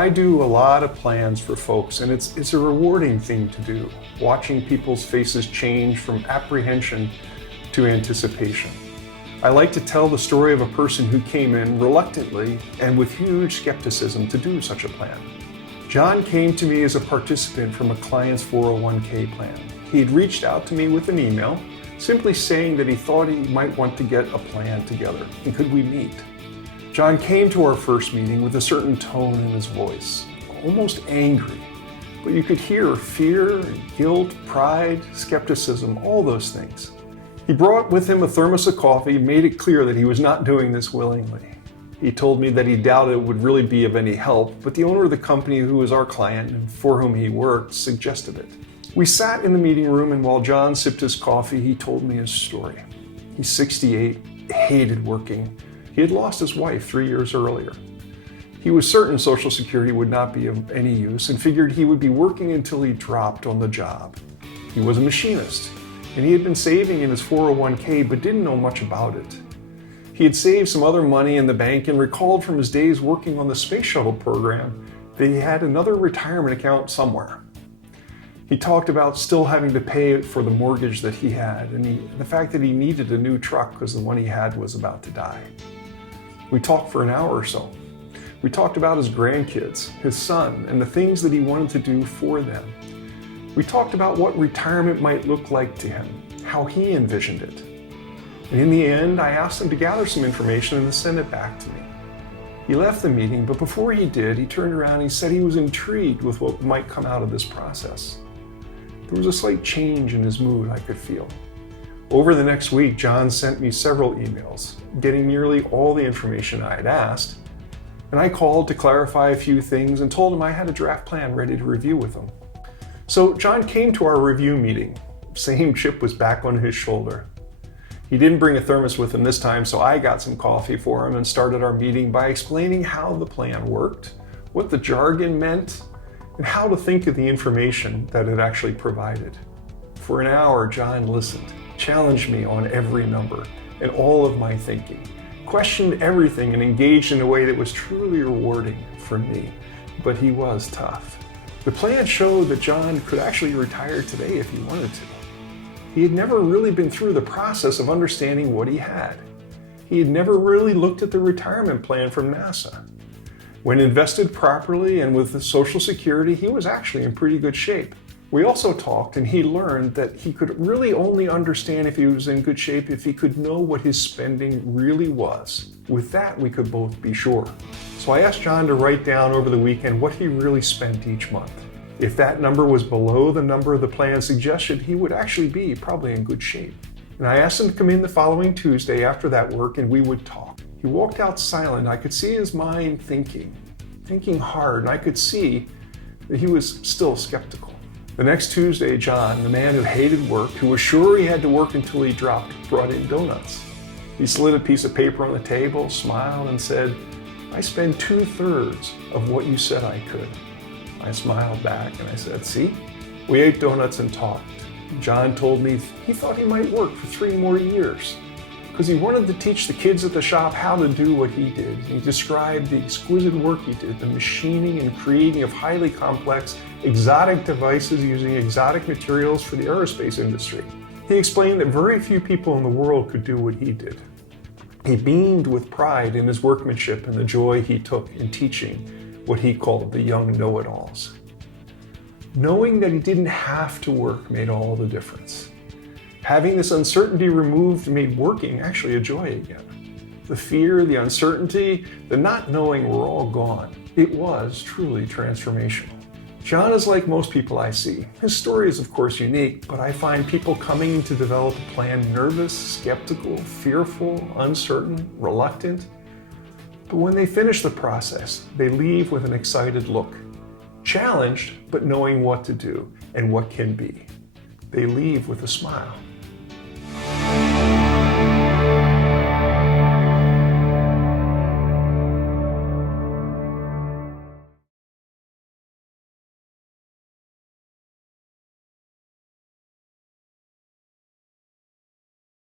I do a lot of plans for folks, and it's a rewarding thing to do, watching people's faces change from apprehension to anticipation. I like to tell the story of a person who came in reluctantly and with huge skepticism to do such a plan. John came to me as a participant from a client's 401k plan. He had reached out to me with an email, simply saying that he thought he might want to get a plan together, and could we meet? John came to our first meeting with a certain tone in his voice, almost angry, but you could hear fear, guilt, pride, skepticism, all those things. He brought with him a thermos of coffee, made it clear that he was not doing this willingly. He told me that he doubted it would really be of any help, but the owner of the company, who was our client and for whom he worked, suggested it. We sat in the meeting room, and while John sipped his coffee, he told me his story. He's 68, hated working. He had lost his wife 3 years earlier. He was certain Social Security would not be of any use and figured he would be working until he dropped on the job. He was a machinist, and he had been saving in his 401k but didn't know much about it. He had saved some other money in the bank and recalled from his days working on the space shuttle program that he had another retirement account somewhere. He talked about still having to pay for the mortgage that he had, and the fact that he needed a new truck because the one he had was about to die. We talked for an hour or so. We talked about his grandkids, his son, and the things that he wanted to do for them. We talked about what retirement might look like to him, how he envisioned it. And in the end, I asked him to gather some information and to send it back to me. He left the meeting, but before he did, he turned around and he said he was intrigued with what might come out of this process. There was a slight change in his mood I could feel. Over the next week, John sent me several emails, getting nearly all the information I had asked, and I called to clarify a few things and told him I had a draft plan ready to review with him. So John came to our review meeting. Same chip was back on his shoulder. He didn't bring a thermos with him this time, so I got some coffee for him and started our meeting by explaining how the plan worked, what the jargon meant, and how to think of the information that it actually provided. For an hour, John listened, challenged me on every number and all of my thinking, questioned everything, and engaged in a way that was truly rewarding for me, but he was tough. The plan showed that John could actually retire today if he wanted to. He had never really been through the process of understanding what he had. He had never really looked at the retirement plan from NASA. When invested properly and with the Social Security, he was actually in pretty good shape. We also talked, and he learned that he could really only understand if he was in good shape if he could know what his spending really was. With that, we could both be sure. So I asked John to write down over the weekend what he really spent each month. If that number was below the number the plan suggested, he would actually be probably in good shape. And I asked him to come in the following Tuesday after that work, and we would talk. He walked out silent. I could see his mind thinking hard, and I could see that he was still skeptical. The next Tuesday, John, the man who hated work, who was sure he had to work until he dropped, brought in donuts. He slid a piece of paper on the table, smiled, and said, "I spend 2/3 of what you said I could." I smiled back and I said, "See?" We ate donuts and talked. John told me he thought he might work for 3 more years because he wanted to teach the kids at the shop how to do what he did. He described the exquisite work he did, the machining and creating of highly complex, exotic devices using exotic materials for the aerospace industry. He explained that very few people in the world could do what he did. He beamed with pride in his workmanship and the joy he took in teaching what he called the young know-it-alls. Knowing that he didn't have to work made all the difference. Having this uncertainty removed made working actually a joy again. The fear, the uncertainty, the not knowing were all gone. It was truly transformational. John is like most people I see. His story is of course unique, but I find people coming to develop a plan nervous, skeptical, fearful, uncertain, reluctant. But when they finish the process, they leave with an excited look. Challenged, but knowing what to do and what can be. They leave with a smile.